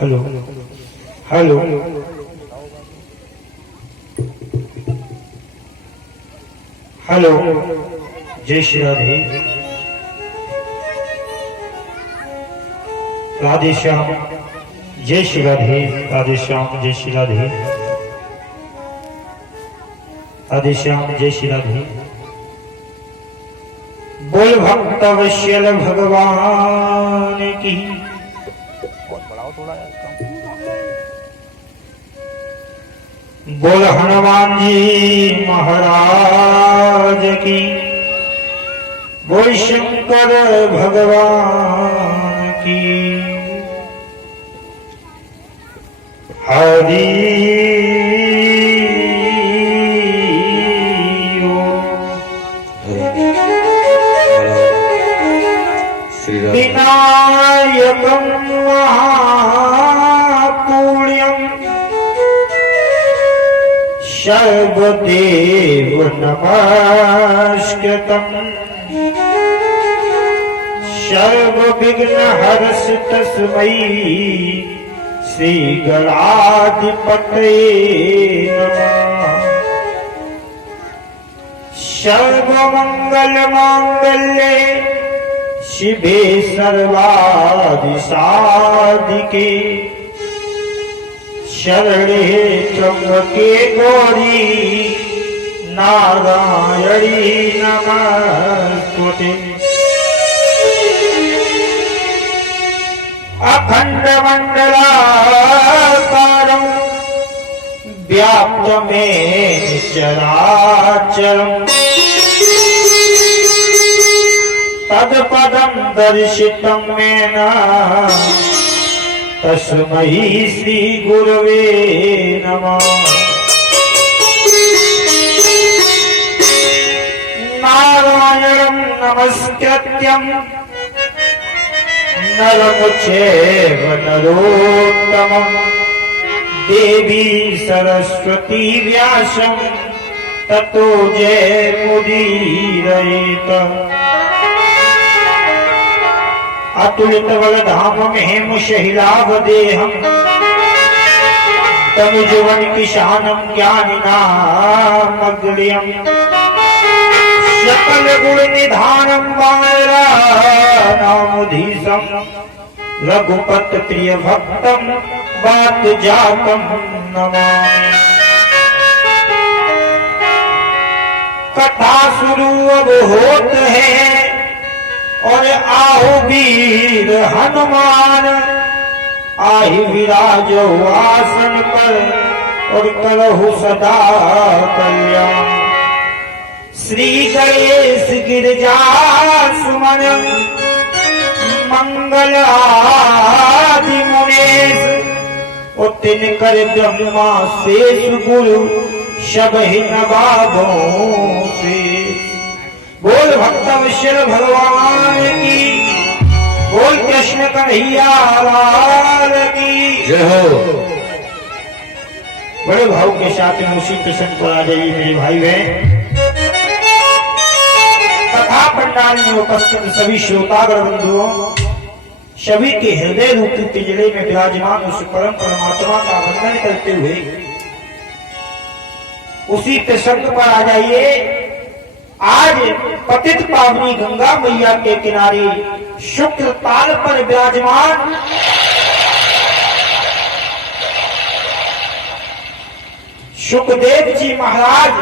Hello hello hello. जय श्री राधे। राधे श्याम। जय श्री राधे। राधे श्याम। जय श्री राधे। राधे श्याम। जय श्री राधे। बोल भक्त वत्सल भगवान की। बोल हनुमान जी महाराज की। बोल शंकर भगवान की। हरि विनायकं महापुण्यं सर्वदेव नमस्कृतं सर्वविघ्नहर्ष तस्मै श्री गणाधिपतये नमः। सर्वमंगलमांगल्ये शिवे सर्वाधिसाधिके शरणे त्र्यंबके गौरी नारायणी नमस्तुते। अखंड मंडलाकारं व्याप्तमेन चराचरम् तत्पदं दर्शितं येन तस्मै श्री गुरवे नमः। नारायणं नमस्कृत्यं नरं चैव नरोत्तमं देवी सरस्वती व्यासं ततो जयमुदीरयेत। अतुलित बलधामं हेमशैलावदेहं तनुजुवन किशानं ज्ञानिनामग्र्यं सकल गुण निधानं वानराणामुधीशं रघुपत प्रिय भक्तं वात जातं नमामि। कथा शुरू अब होत है और आओ वीर हनुमान आहि विराजो आसन पर और करहु सदा कल्याण। श्री गणेश गिरजा सुमन मंगल आदि मुनेश और तिनकर ब्रह्मा शेष गुरु सबहि नवाबों से। बोल भक्त वत्सल भगवान की। बोल कृष्ण कन्हैया लाल की जय हो। बड़े भाव के साथ में उसी प्रसंग पर आ जाइए मेरे भाई बहन। कथा पंडाल में उपस्थित सभी श्रोतागण बंधुओं, सभी के हृदय रूपी पिंजरे में विराजमान उस परम परमात्मा का वंदन करते हुए उसी प्रसंग पर आ जाइए। आज पतित पावनी गंगा मैया के किनारे शुक्र ताल पर विराजमान सुखदेव जी महाराज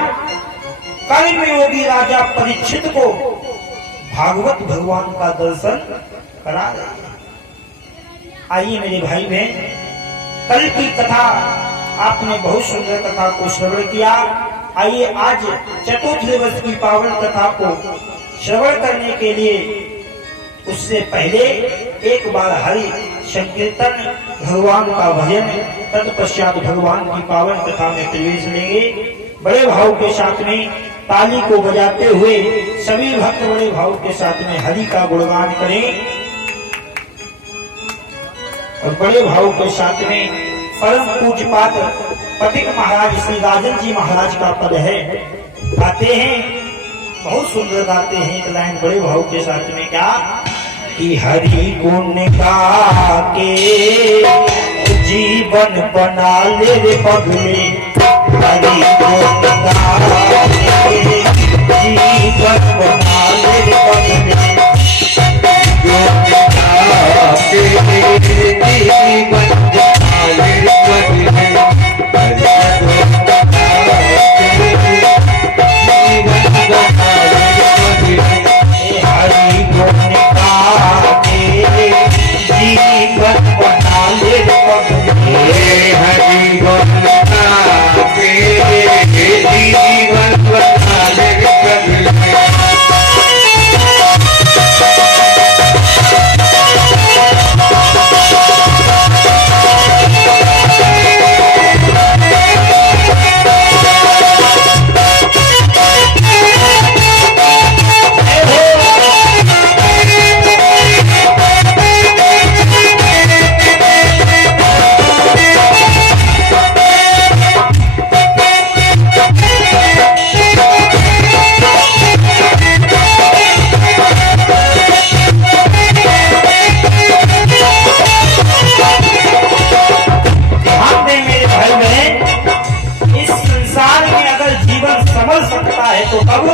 कर्म योगी राजा परीक्षित को भागवत भगवान का दर्शन करा रहे हैं। आइए मेरे भाई बहन, कल की कथा आपने बहुत सुंदर कथा को श्रवण किया। आइए आज चतुर्थ दिवस की पावन कथा को श्रवण करने के लिए उससे पहले एक बार हरि संकीर्तन भगवान का भजन तत्पश्चात भगवान की पावन कथा में प्रवेश लेंगे। बड़े भाव के साथ में ताली को बजाते हुए सभी भक्त बड़े भाव के साथ में हरि का गुणगान करें और बड़े भाव के साथ में परम पूज्यपाद पथिक महाराज श्री राजन जी महाराज का पद है, गाते हैं, बहुत सुंदर गाते हैं। एक लाइन बड़े भाव के साथ में क्या कि हरि गुण गा के जीवन बना ले रे पगले हरि गुण गाके जीवन बना ले रे पगले जीवन बना ले रे पगले हरि गुण गाके जीवन बना ले रे पगले हरि गुण गाके जीवन बना ले रे पगले तो कब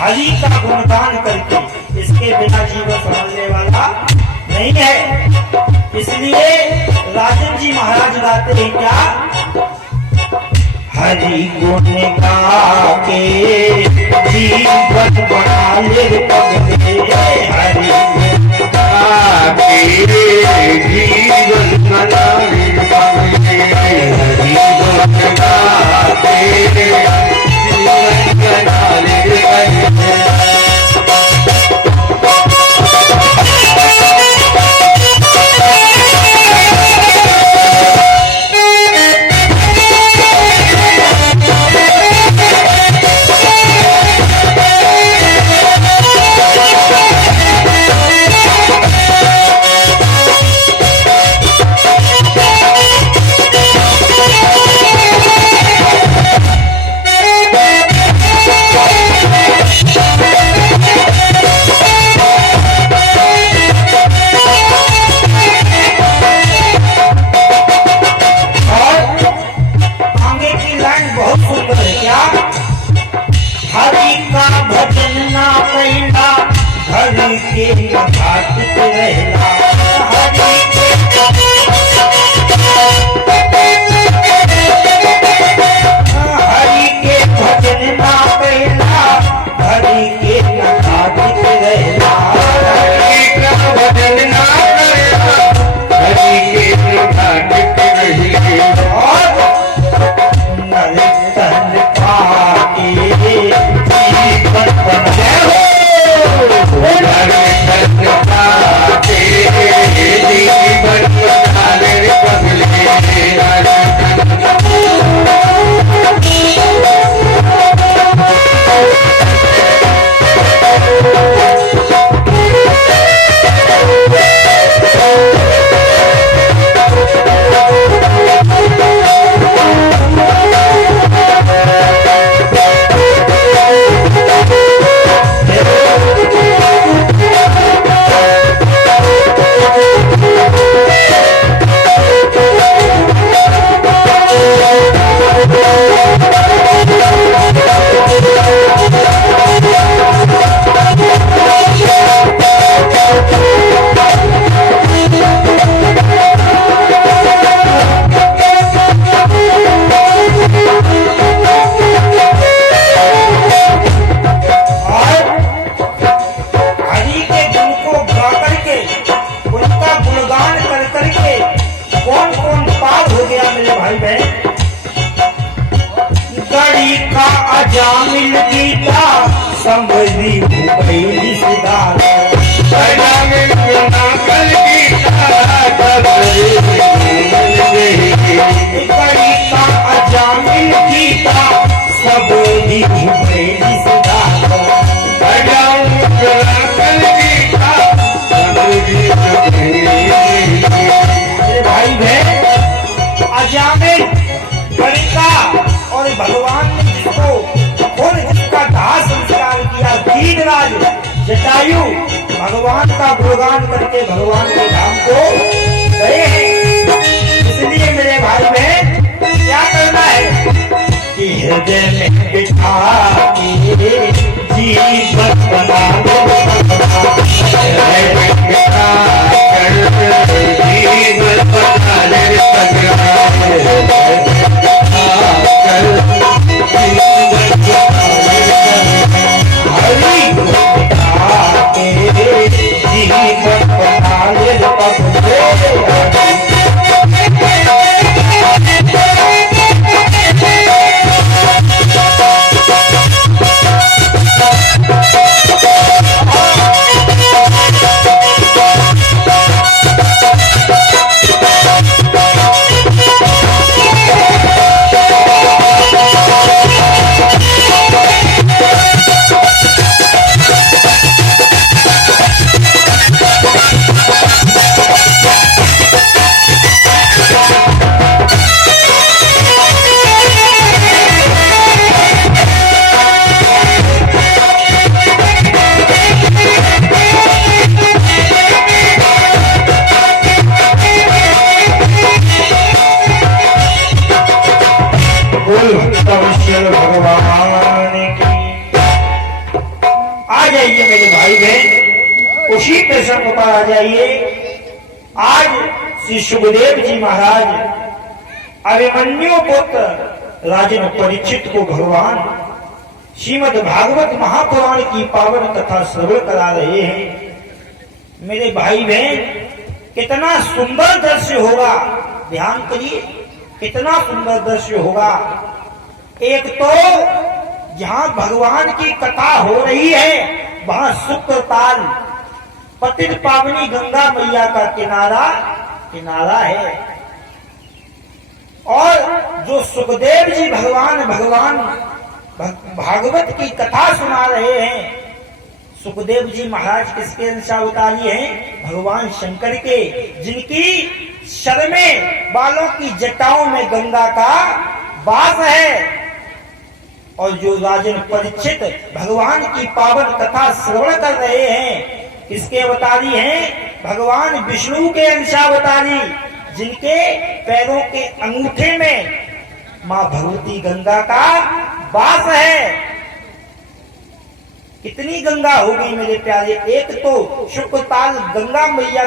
हरि का गुणगान करके, इसके बिना जीवन संभलने वाला नहीं है। इसलिए राजन जी महाराज गाते हैं क्या, हरि गुण गाके जीवन बना ले पगले हरि गुण गाके जीवन बना ले पगले हरि गुण गाके जामिल गीता समझी भूपेली सिदार जामिल ना कल गीता कड़ी का अजामिल गीता समझी भूपेली सिदार कल गीता भाई बहन अजामिल गणिका और भगवान ने जिसको खुद जिसका दाह संस्कार किया दीनराज जटायु भगवान का गुणगान करके भगवान के धाम को गए हैं। इसलिए मेरे भाई बहन क्या करना है कि हृदय में बिठा के जीवन बना भगवान की। आ जाइए मेरे भाई बहन, उसी प्रसंग पर आ जाइए। आज श्री सुखदेव जी महाराज अभिमन्यु पुत्र राजन परीक्षित को भगवान श्रीमद् भागवत महापुराण की पावन कथा श्रवण करा रहे हैं। मेरे भाई बहन, कितना सुंदर दृश्य होगा, ध्यान करिए, कितना सुंदर दृश्य होगा। एक तो जहां भगवान की कथा हो रही है वहां शुक्र ताल पतित पावनी गंगा मैया का किनारा है, और जो सुखदेव जी भगवान भागवत की कथा सुना रहे हैं। सुखदेव जी महाराज किसके अंश अवतारी हैं? भगवान शंकर के, जिनकी सर में बालों की जटाओं में गंगा का वास है। और जो राजन परीक्षित भगवान की पावन कथा श्रवण कर रहे हैं, किसके अवतारी हैं? भगवान विष्णु के अंशावतारी, जिनके पैरों के अंगूठे में मां भगवती गंगा का वास है। कितनी गंगा होगी मेरे प्यारे। एक तो शुक्र ताल गंगा मैया